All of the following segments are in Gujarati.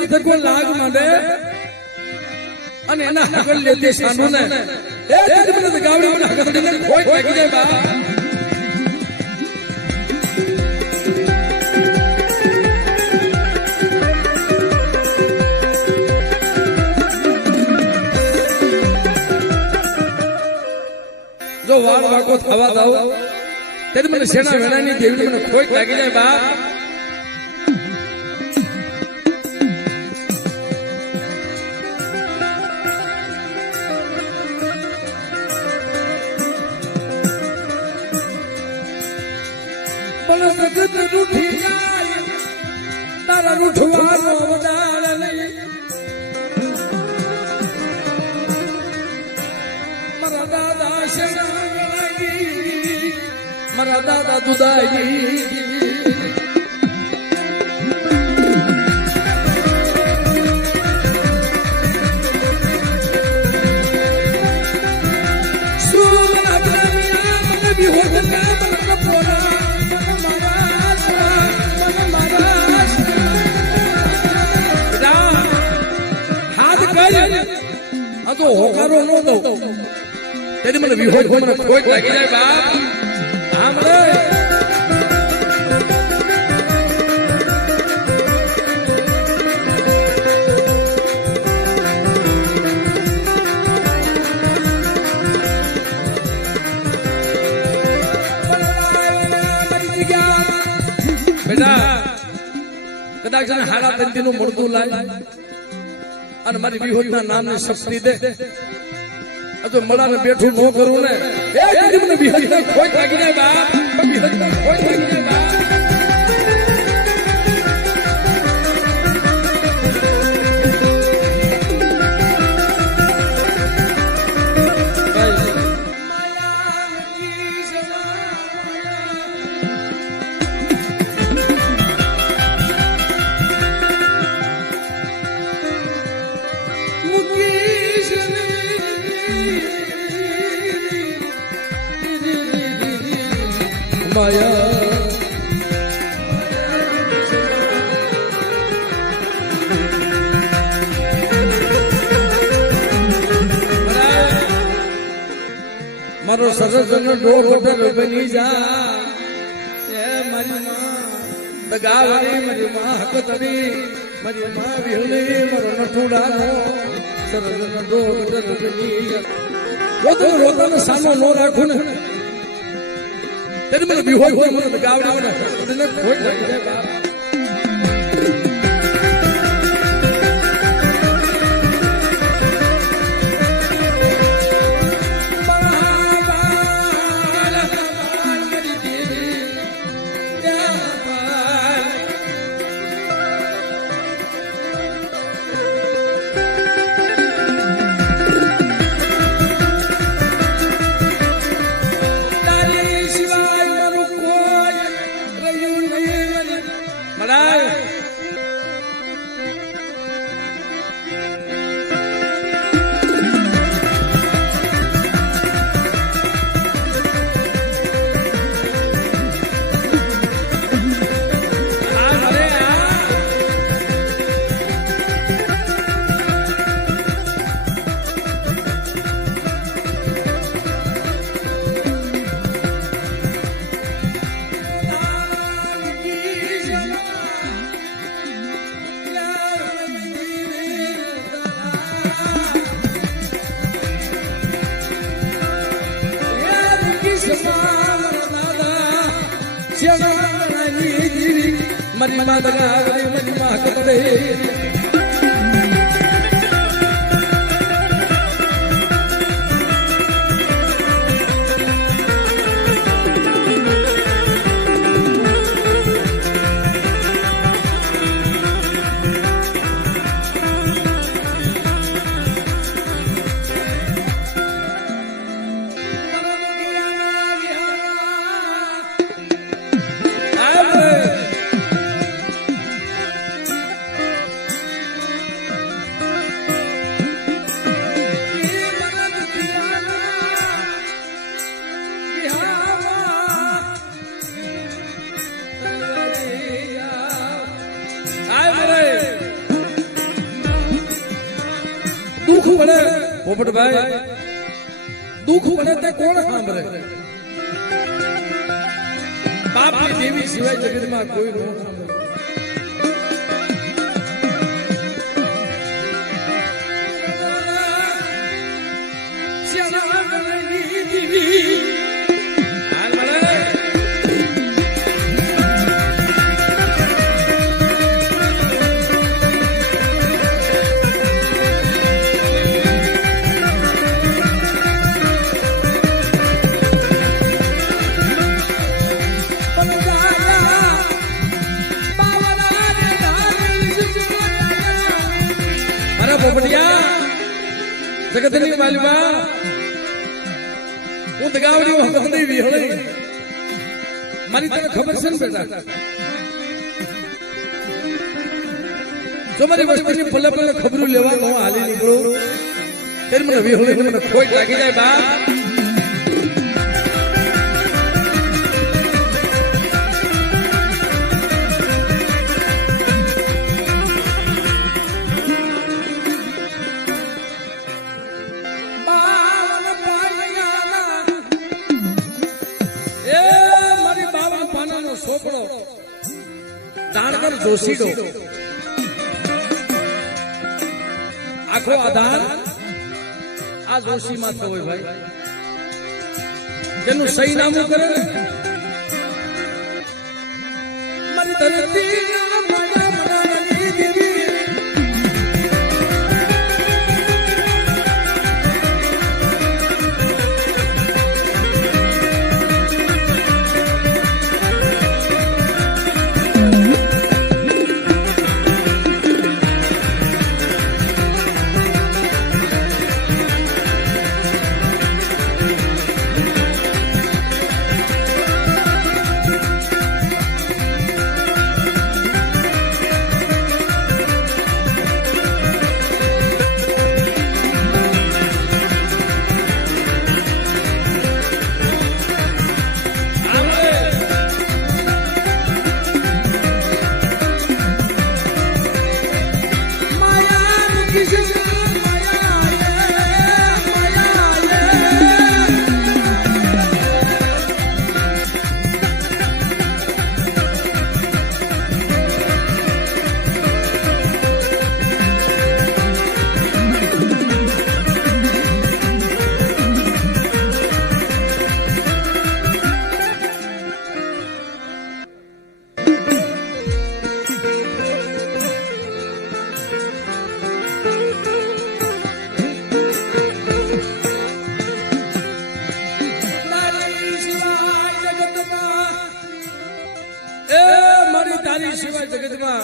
દીધે કોઈ લાગ માંડે અને એના હગલ લેતી સાનો ને એ દીદી મને ગાવડી મને હગલ દીને કોઈ લાગી જાય બા જો વાર વાકો થવા દાવ તેથી મને સેના વેણાની દેવી મને ખોટ લાગી જાય બાપ પણ જગત રૂઠી જાય તારા રૂઠવાનો વધાર નહીં મારા દાદા સેના મારા દાદા દુદાઈ હાથ કરી તો હોકારો ન દઉં તેથી મને વિહોજ મને ખોટ લાગી જાય બાપ સાંભળે બેટા કદાચ હારા તંતી નું મળતું લાય અને મારી વિહોજના નામની શક્તિ દે તો મળાને બેઠું ન કરું ને એ દીદી મને વિહોજના ખોટ લાગી જાય બા વિહોજના ખોટ લાગી જાય બા મારો સરસ નો ડોર બટર બની જા એ મારી માં દગાવરી મારી માં હકતરી મારી માં વિહળી મારો નઠુડાનો સરસ નો ડોર બટર બની જા રોતનો સાનો નો રાખું ને તેની મને વિહોય હોય મને દગાવડી મને ખોટ લાગી જાય બાપ મારી માં દગાવરી મારી માં હકતરી પોપટભાઈ દુઃખ પડે તે કોણ સાંભળે? બાપની દેવી સિવાય જગતમાં કોઈ ન સાંભળે. જગતની માલમાં હું દગાવડી વખત નહીં વિહળી. મારી તને ખબર છે ને બેટા, જો મારી વસ્તુની પલે પલે ખબરું લેવા હું હાલી નીકળું ત્યારે મને વિહળી મને ખોટ લાગી જાય બા. જાણકર જોશીડો આખો આધાર આ જોશી માં હોય ભાઈ. જેનું સહી નામું કરે ને મારી ધરતી તારી સિવાય જગતમાં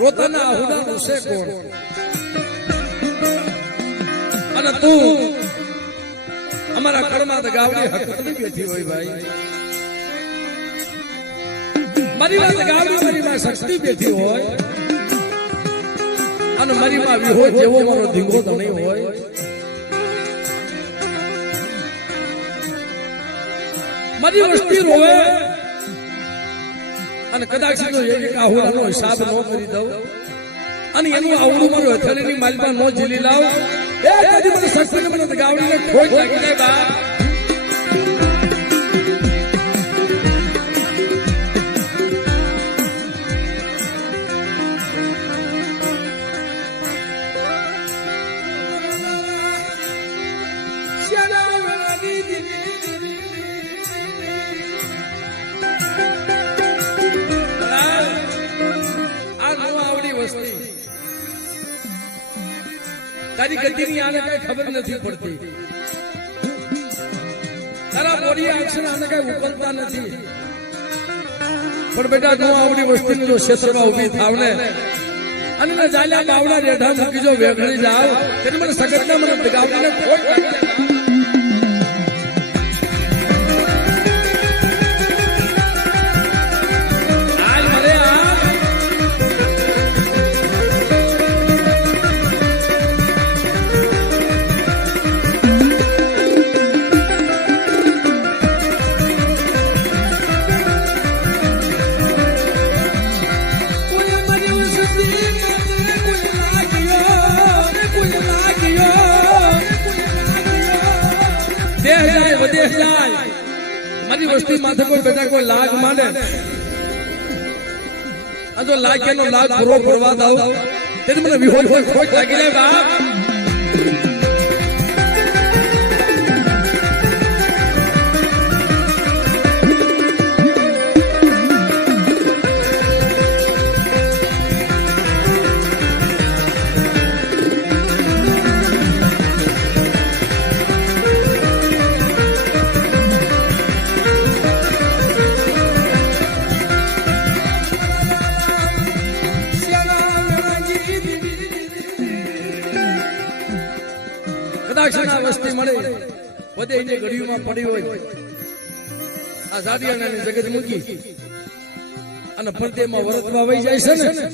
રોતાના આહુડા રૂસે કોણ? અને તું અમારા કળમાં દગાવડી હકની બેઠી હોય ભાઈ. મારી વાત ગાવડી મારી માં શક્તિ બેઠી હોય અને મારી માં વિહો જેવો મારો ધીંગો તો નહીં હોય. મારી વસ્તી રોવે અને કદાચ આહુડાનો હિસાબ ન કરી દઉં અને એનું આવડું મારું હથેળીની માલમાં ન ઝીલી લાવ એ કદી મને શક્તિને મને ગાવડીને ખોટ લાગી જાય બા. તારી ગતિની આને કઈ ખબર નથી પડતી. તારા બોડી એક્શન આને કઈ ઉકલતા નથી. પણ બેટા તું આવડી વસ્તીની જો ક્ષેત્રમાં ઉભી થાવ ને અને જાલ્યા બાવડા રેઢા મૂકી જો વેગળી જાવ ત્યારે મને સગતના મને દગાવડીને ખોટ લાગી જાય. બેસ જાય મારી વસ્તી માથે કોઈ બેટા કોઈ લાગ માંડે આ જો લાગ્યાનો લાગ પૂરો કરવા દાવ તેથી મને વિહોય હોય ખોટ લાગી લે બાપ વસ્તી મળે બધે એની ઘડીઓમાં પડી હોય આ સાદિયાની જગત મૂકી અને પડદેમાં વરતવા વહી જાય છે ને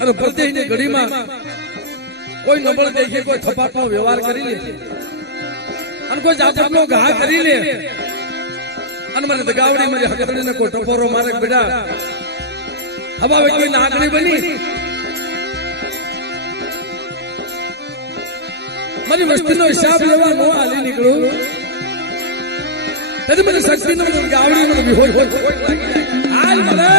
અને પડદેની ઘડીમાં કોઈ નબળ દેખે કોઈ થપાટનો વ્યવહાર કરી લે અને કોઈ જાતનો ઘા કરી લે અને મને દગાવડી મને હકડીને કોઈ ટપોરો મારે બેટા હવા કોઈ નાગણી બની મારી વસ્તીનો હિસાબ લેવા નો હાલી નીકળું તેથી મને શક્તિ નો ગાવડી મને વિહોય હોય હાલ મને